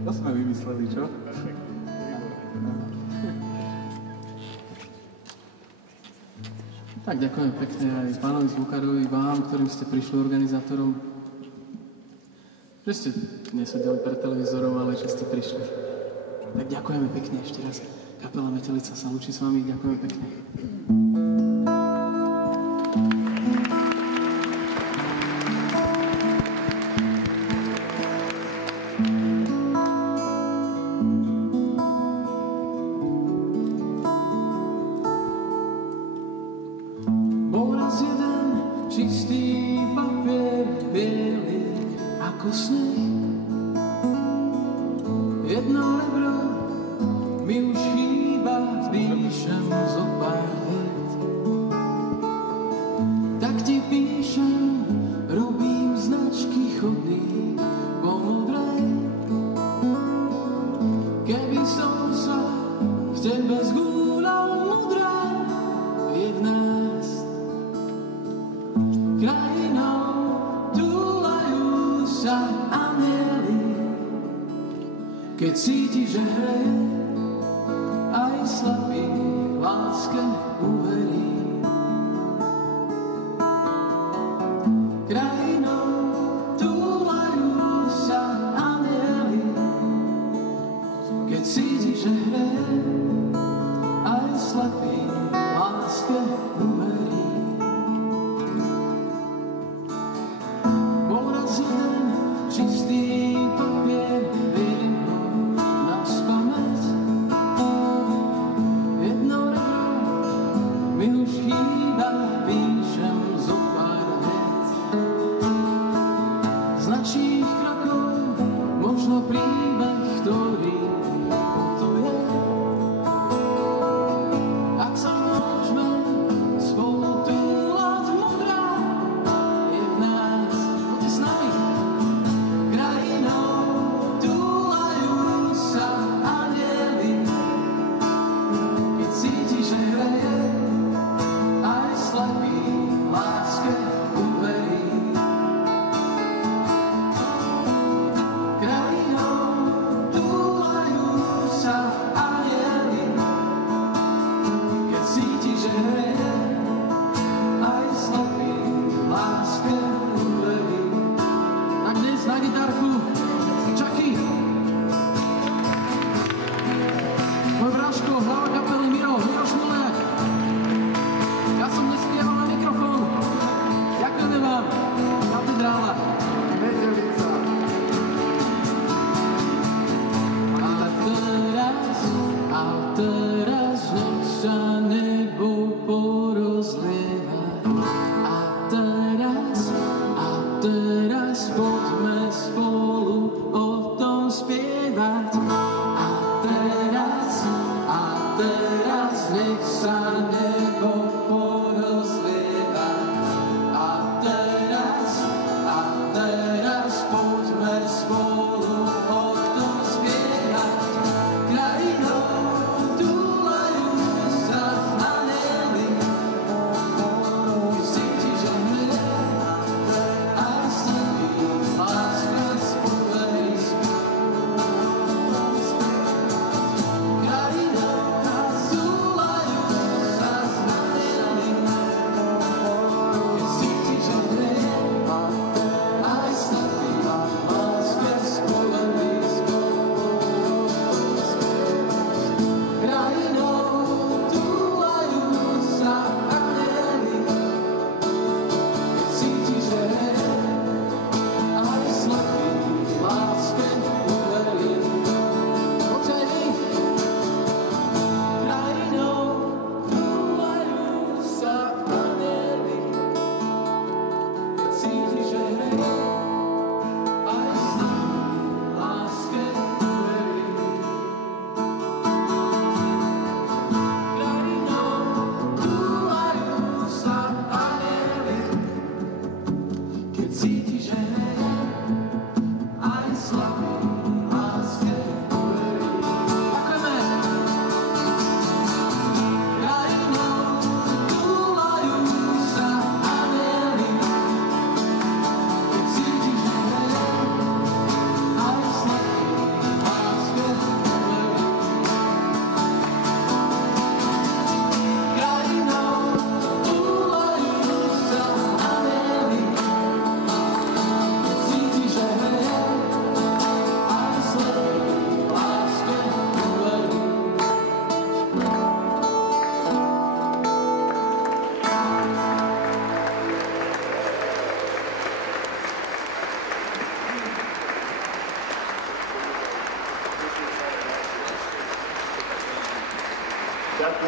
To sme vymysleli, čo? Tak ďakujem pekne aj pánovi zvukárovi, vám, ktorým ste prišli organizátorom. Že ste nesedeli pred televízorom, ale že ste prišli. Tak ďakujeme pekne ešte raz. Kapela Metelica sa lúči s vami, ďakujeme pekne. Keď cítiš, že hreje, aj slabý v láske uverí. Krajinou túlajú sa anjeli. Keď cítiš, že hreje, aj slabý v láske uverí. Bol raz jeden čistý papier, mi už chýba, píšem zo pár viet.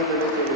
poďme do toho.